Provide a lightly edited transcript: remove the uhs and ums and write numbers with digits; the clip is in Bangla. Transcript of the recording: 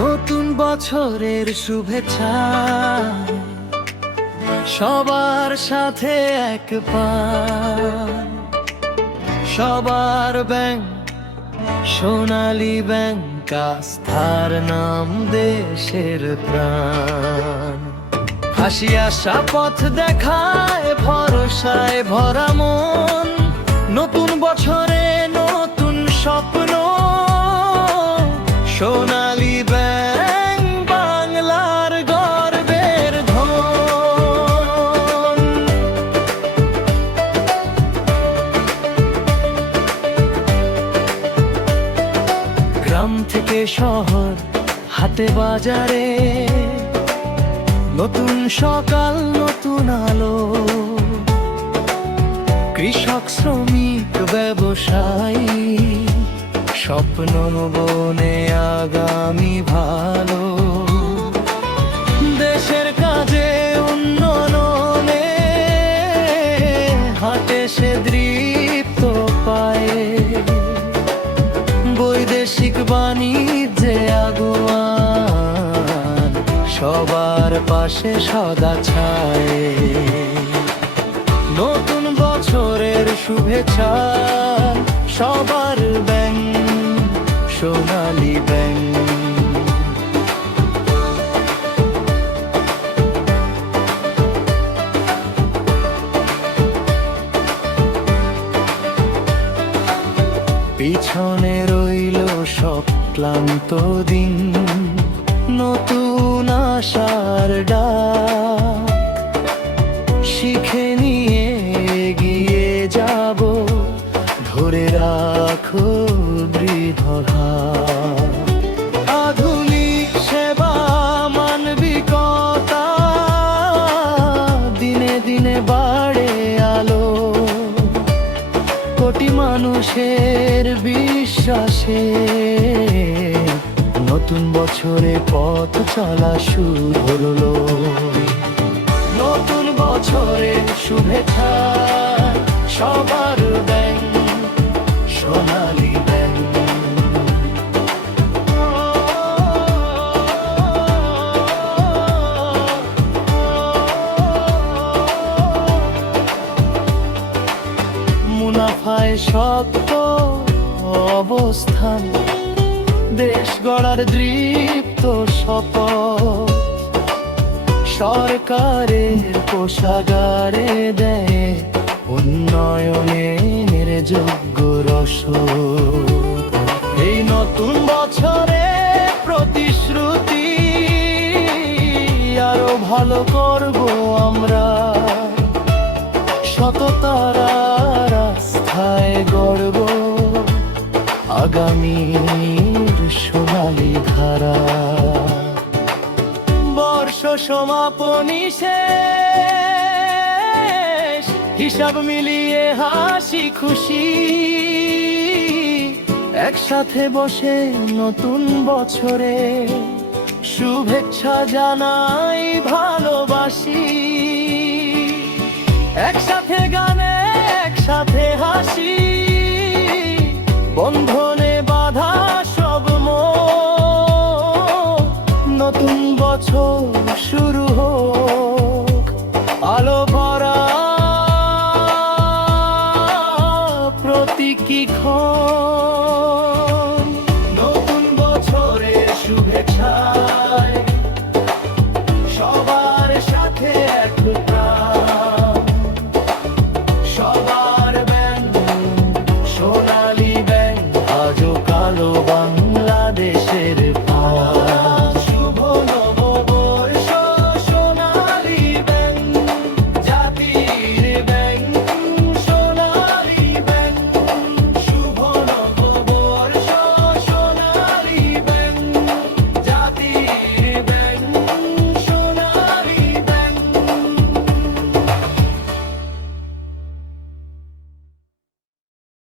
নতুন বছরের শুভেচ্ছা সবার সাথে এক পান, সবার ব্যাংক সোনালী ব্যাংক, আস্থার নাম দেশের প্রাণ। হাসি আশা পথ দেখায়, ভরসায় ভরা মন, নতুন বছরে নতুন স্বপ্ন। সোনালী ব্যাংক বাংলার গর্বের ধন। গ্রাম থেকে শহর, হাটে বাজারে, নতুন সকাল নতুন আলো। কৃষক শ্রমিক ব্যবসায়ী স্বপ্ন বনে আগামী ভালো। দেশের কাজে উন্নয়নে হাটে সে দৃপ্ত পায়, বৈদেশিক বাণিজ্যে আগুয়ান, সবার পাশে সদা ছায়। নতুন বছরের শুভেচ্ছা সবার ব্যাংক সোনালী ব্যাংক। পিছনে রইল সব ক্লান্ত দিন, নতুন আশার ডাক। শিখে নিয়ে এগিয়ে যাব, ধরে রাখো দৃঢ়হাত। আধুনিক সেবা মানবিকতা, দিনে দিনে বাড়ে আলো। কোটি মানুষের বিশ্বাসে নতুন বছরে পথ চলা শুরু হলো। নতুন বছরের শুভেচ্ছা সবার ব্যাংক সোনালী ব্যাংক। মুনাফায় শক্ত অবস্থান, দেশ গড়ার দৃপ্ত শপথ। সরকারের কোষাগারে দেয় উন্নয়নের যোগ্য রসদ। এই নতুন বছরে প্রতিশ্রুতি, আরো ভালো করব আমরা। সততার আস্থায় গড়ব আগামীর সোনালী ধারা। বর্ষ সমাপনী শেষ, হিসাব মিলিয়ে হাসি খুশি। একসাথে বসে নতুন বছরে শুভেচ্ছা জানাই, ভালোবাসি। একসাথে গানে, একসাথে হাসি, বন্ধনে বাঁধা সব মন। নতুন বছর শুরু হোক আলো ভরা প্রতীকী ক্ষণ।